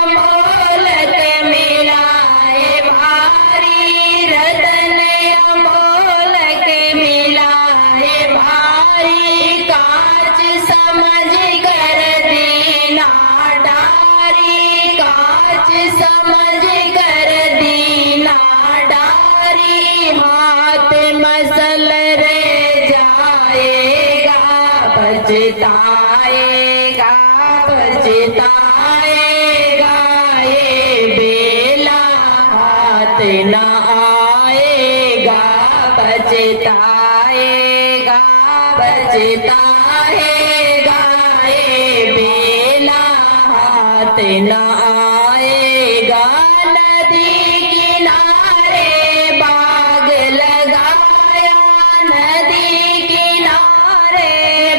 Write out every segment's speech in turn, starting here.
अमोलक मिलाए भारी, रतन अमोलक मिलाए भारी, कांच समझ कर दीना डारी, कांच समझ कर दीना डारी, हाथ मसल रह जाएगा पछताएगा पछताएगा, ये बेला हाथ न आएगा पछताएगा पछताएगा, ये बेला हाथ न आएगा। नदी किनारे बाग लगाया, नदी किनारे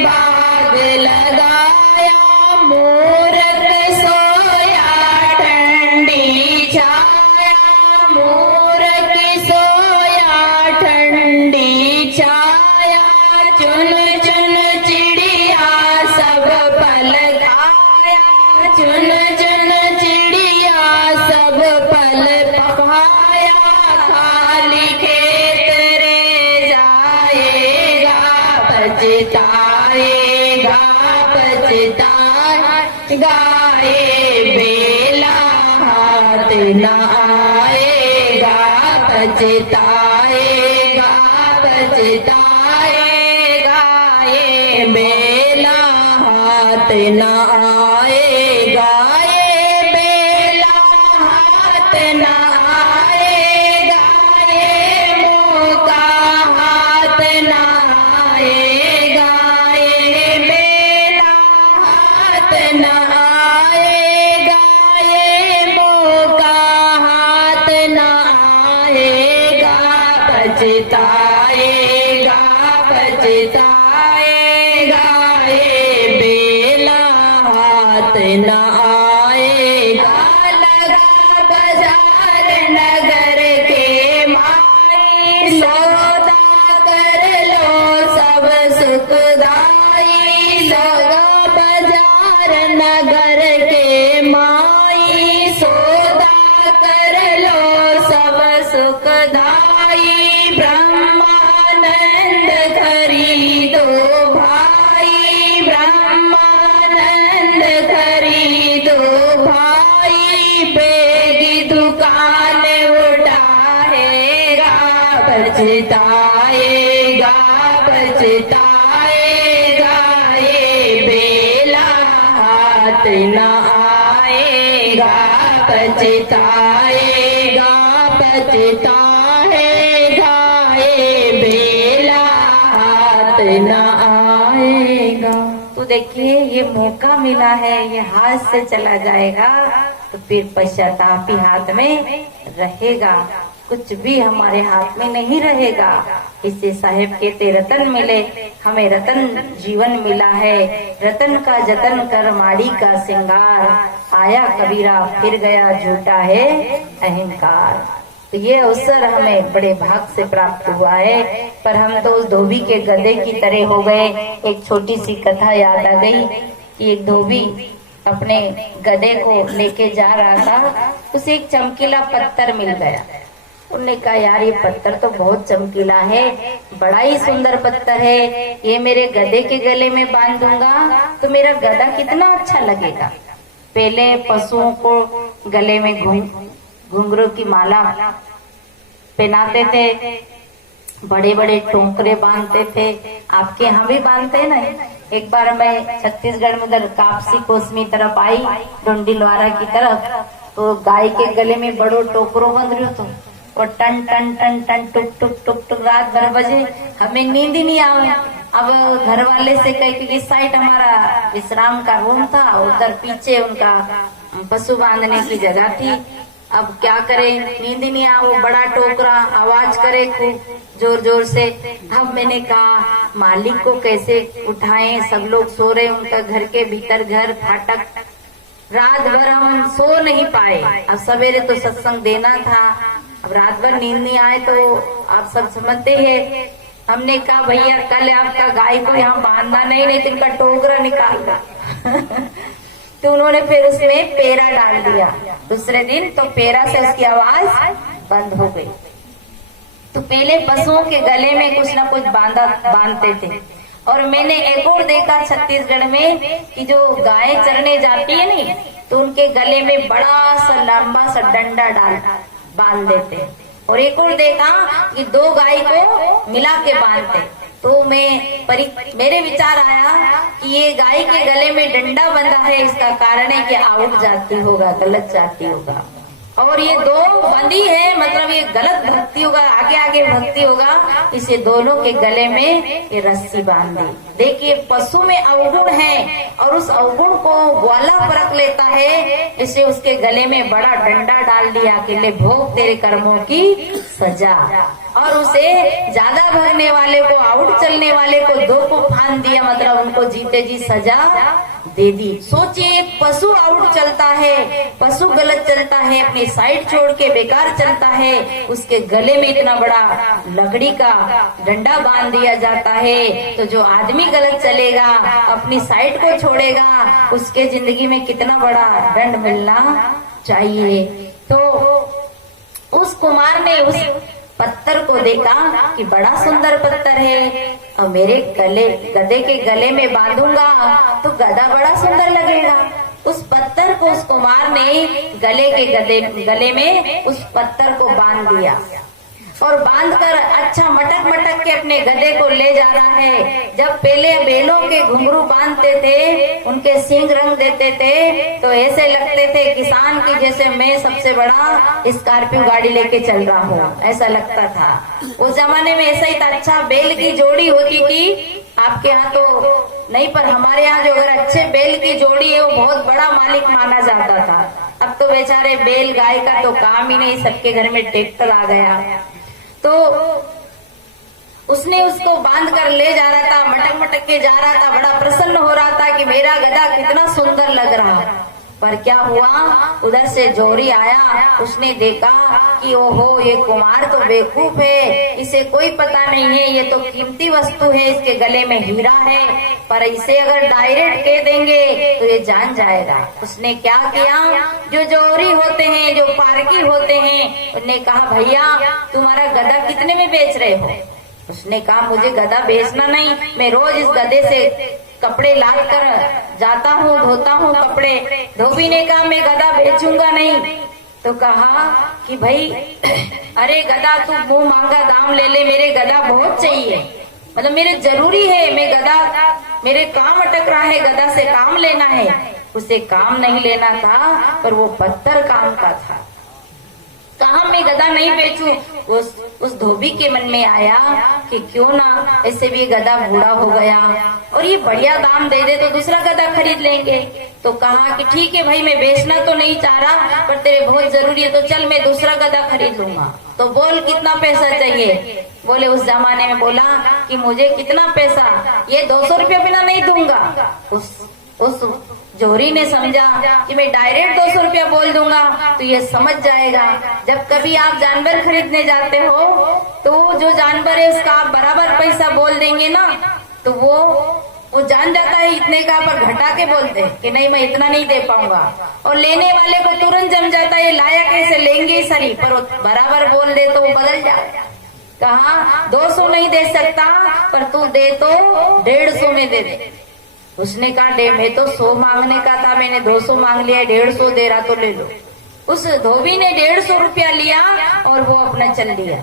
बाग लगाया, मूरख सोया ठंडी छाया, मूरख सोया ठंडी छाया, चुन चुन चिड़िया सब पल खाया, चुन चुन चिड़िया सब पल पकाया, खाली खेत रे जाएगा पछताएगा पछताएगा, ये बेला हाथ न आएगा पछताएगा पछताएगा, ये बेला हाथ न आएगा, ये बेला हाथ न आएगा, ये मौका हाथ न आएगा, ये बेला हाथ न आएगा, ये मौका हाथ न आएगा, पछताएगा पछताएगा, ये बेला हाथ न आएगा। लगा बाजार नगर के माई, सौदा कर लो सब सुखदाई, लगा बाजार नगर के माई, सौदा कर लो सब सुखदाई, ब्रह्मानंद खरीदो भाई, ब्रह्मानंद खरीदो भाई, बेगी दुकान उठाएगा पछताएगा पछताएगा, ये बेला हाथ न आएगा पछताएगा पछताएगा, ये बेला हाथ न आएगा। तो देखिए ये मौका मिला है, ये हाथ से चला जाएगा तो फिर पश्चाताप ही हाथ में रहेगा, कुछ भी हमारे हाथ में नहीं रहेगा। इससे साहेब कहते रतन मिले, हमें रतन जीवन मिला है, रतन का जतन कर माड़ी का सिंगार, आया कबीरा फिर गया झूठा है अहंकार। तो ये अवसर हमें बड़े भाग से प्राप्त हुआ है, पर हम तो उस धोबी के गधे की तरह हो गए। एक छोटी सी कथा याद आ गई कि एक धोबी अपने गधे को लेके जा रहा था, उसे एक चमकीला पत्थर मिल गया। उन्होंने कहा यार ये पत्थर तो बहुत चमकीला है, बड़ा ही सुंदर पत्थर है, ये मेरे गधे के गले में बांध दूंगा तो मेरा गधा कितना अच्छा लगेगा। पहले पशुओं को गले में घुंघरू की माला पहनाते थे, बड़े बड़े टोकरे बांधते थे, आपके यहाँ भी बांधते हैं ना। एक बार मैं छत्तीसगढ़ में उधर कापसी कोसमी तरफ आई, डोंडीलवारा की तरफ, तो गाय के गले में बड़ो टोकरो बंध रही तो और टन टन टन टन टुक टुक टुक टुक रात भर बजे, हमें नींद ही नहीं आवे। अब घर वाले से कहे कि इस साइड हमारा विश्राम का रूम था, उधर पीछे उनका पशु बांधने की जगह थी। अब क्या करें, नींद ही नहीं आ, वो बड़ा टोकरा आवाज करे खूब जोर जोर से। अब मैंने कहा मालिक को कैसे उठाएं, सब लोग सो रहे, उनका घर के भीतर घर फाटक। रात भर हम सो नहीं पाए, अब सवेरे तो सत्संग देना था, अब रात भर नींद नहीं आए तो आप सब समझते हैं। हमने कहा भैया कल आपका गाय को यहाँ बांधना नहीं तो इनका टोकरा निकालना। तो उन्होंने फिर उसमें पेरा डाल दिया दूसरे दिन, तो पेरा से उसकी आवाज बंद हो गई। तो पहले पशुओं के गले में कुछ ना कुछ बांधते थे। और मैंने एक और देखा छत्तीसगढ़ में कि जो गाय चरने जाती है नी, तो उनके गले में बड़ा सा लंबा सा डंडा बांध देते। और एक और देखा कि 2 गाय को मिला के बांधते। तो मेरे विचार आया कि ये गाय के गले में डंडा बंधा है, इसका कारण है कि आउट जाती होगा, गलत जाती होगा। और ये 2 बंधी है, मतलब ये गलत भक्ति होगा, आगे आगे भक्ति होगा, इसे दोनों के गले में ये रस्सी बांध दी। देखिए पशु में अवगुण है और उस अवगुण को ग्वाला परख लेता है, इसे उसके गले में बड़ा डंडा डाल दिया कि ले भोग तेरे कर्मों की सजा। और उसे ज्यादा भगने वाले को, आउट चलने वाले को 2 को फांद दिया, मतलब उनको जीते जी सजा दे दी। सोचिए पशु आउट चलता है, पशु गलत चलता है, अपनी साइड छोड़ के बेकार चलता है, उसके गले में इतना बड़ा लकड़ी का डंडा बांध दिया जाता है। तो जो आदमी गलत चलेगा, अपनी साइड को छोड़ेगा, उसके जिंदगी में कितना बड़ा दंड मिलना चाहिए। तो उस कुमार ने उस पत्थर को देखा कि बड़ा सुंदर पत्थर है, और मेरे गधे के गले में बांधूंगा तो गधा बड़ा सुंदर लगेगा। उस पत्थर को उस कुमार ने गले में उस पत्थर को बांध दिया और बांधकर अच्छा मटक मटक के अपने गधे को ले जा रहा है। जब पहले बैलों के घुंघरू बांधते थे, उनके सींग रंग देते थे, तो ऐसे लगते थे किसान की जैसे मैं सबसे बड़ा स्कॉर्पियो गाड़ी लेके चल रहा हूँ, ऐसा लगता था। उस जमाने में ऐसा ही था। अच्छा बैल की जोड़ी होती थी, आपके यहाँ तो नहीं, पर हमारे यहाँ जो अगर अच्छे बैल की जोड़ी है वो बहुत बड़ा मालिक माना जाता था। अब तो बेचारे बैल गाय का तो काम ही नहीं, सबके घर में ट्रैक्टर आ गया। तो उसने उसको बांध कर ले जा रहा था, मटक मटक के जा रहा था, बड़ा प्रसन्न हो रहा था कि मेरा गधा कितना सुंदर लग रहा। पर क्या हुआ, उधर से जोरी आया, उसने देखा कि ओहो ये कुमार तो बेवकूफ है, इसे कोई पता नहीं है, ये तो कीमती वस्तु है, इसके गले में हीरा है, पर इसे अगर डायरेक्ट कह देंगे तो ये जान जाएगा। उसने क्या किया, जो जोरी होते हैं, जो पारकी होते हैं, उन्होंने कहा भैया तुम्हारा गधा कितने में बेच रहे हो? उसने कहा मुझे गधा बेचना नहीं, मैं रोज इस गधे से कपड़े लाद कर जाता हूँ, धोता हूँ कपड़े। धोबी ने कहा मैं गधा बेचूंगा नहीं। तो कहा कि भाई अरे गधा तू मुंह मांगा दाम ले ले, मेरे गधा बहुत चाहिए, मतलब मेरे जरूरी है, मैं गधा, मेरे काम अटक रहा है, गधा से काम लेना है। उसे काम नहीं लेना था, पर वो पत्थर काम का था। कहा मैं गधा नहीं बेचूं। उस धोबी के मन में आया कि क्यों ना, ऐसे भी गधा बूढ़ा हो गया और ये बढ़िया दाम दे दे तो दूसरा गधा खरीद लेंगे। तो कहा कि ठीक है भाई, मैं बेचना तो नहीं चाह रहा, पर तेरे बहुत जरूरी है, तो चल मैं दूसरा गधा खरीद लूंगा। तो बोल कितना पैसा चाहिए? बोले उस जमाने में बोला कि मुझे कितना पैसा, ये 200 रुपया बिना नहीं दूंगा। उस जोहरी ने समझा कि मैं डायरेक्ट 200 रुपया बोल दूंगा तो ये समझ जाएगा। जब कभी आप जानवर खरीदने जाते हो तो जो जानवर है उसका आप बराबर पैसा बोल देंगे ना, तो वो जान जाता है इतने का, पर घटा के बोलते हैं कि नहीं मैं इतना नहीं दे पाऊंगा। और लेने वाले को तुरंत जम जाता है लाया कैसे, लेंगे ही सही, पर बराबर बोल दे तो वो बदल जाए। कहा 200 नहीं दे सकता, पर तू दे तो 150 में दे दे। उसने कहा मैं तो 100 मांगने का था, मैंने 200 मांग लिया, 150 दे रहा तो ले लो। उस धोबी ने 150 रुपया लिया और वो अपना चल दिया।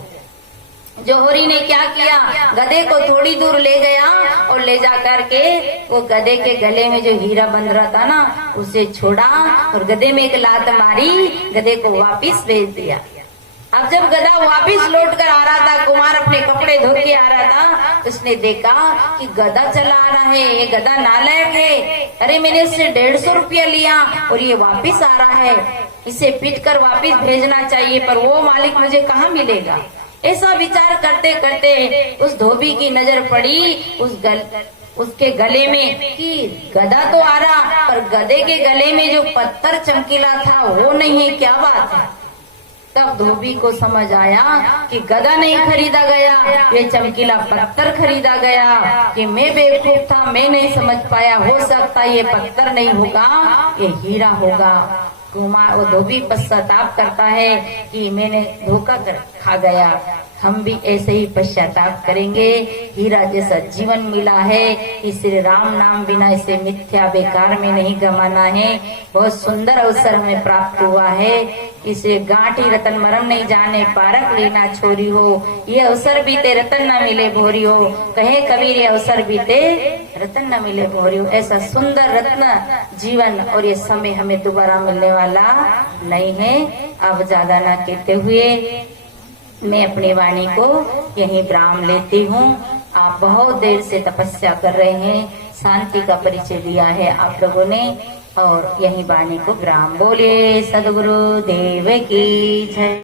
जोहरी ने क्या किया, गधे को थोड़ी दूर ले गया और ले जा करके वो गधे के गले में जो हीरा बंध रहा था ना उसे छोड़ा और गधे में एक लात मारी, गधे को वापिस भेज दिया। अब जब गधा वापिस लौट कर आ रहा था, कुमार अपने कपड़े धो के आ रहा था, तो उसने देखा कि गधा चला आ रहा है, ये गधा नालायक है, अरे मैंने इससे 150 रुपया लिया और ये वापिस आ रहा है, इसे पीट कर वापिस भेजना चाहिए, पर वो मालिक मुझे कहाँ मिलेगा। ऐसा विचार करते करते उस धोबी की नजर पड़ी उसके गले में कि गधा तो आ रहा, पर गधे के गले में जो पत्थर चमकीला था वो नहीं है, क्या बात है। तब धोबी को समझ आया कि गदा नहीं खरीदा गया, ये चमकीला पत्थर खरीदा गया। कि मैं बेवकूफ था, मैं नहीं समझ पाया, हो सकता ये पत्थर नहीं होगा, ये हीरा होगा। कुमार वो धोबी पश्चाताप करता है कि मैंने धोखा खा गया। हम भी ऐसे ही पश्चाताप करेंगे। हीरा जैसा जीवन मिला है, इसे राम नाम बिना इसे मिथ्या बेकार में नहीं गमाना है। बहुत सुंदर अवसर हमें प्राप्त हुआ है, इसे गांठी रतन मरम नहीं जाने, पारक लेना छोरी हो। ये अवसर बीते रतन न मिले भोरी हो, कहे कबीर ये अवसर बीते रतन न मिले भोरी हो। ऐसा सुंदर रत्न जीवन और ये समय हमें दोबारा मिलने वाला नहीं है। अब ज्यादा न कहते हुए मैं अपनी वाणी को यहीं विराम लेती हूँ। आप बहुत देर से तपस्या कर रहे हैं, शांति का परिचय दिया है आप लोगों ने, और यही वाणी को विराम। बोलिए सद्गुरु देव की जय।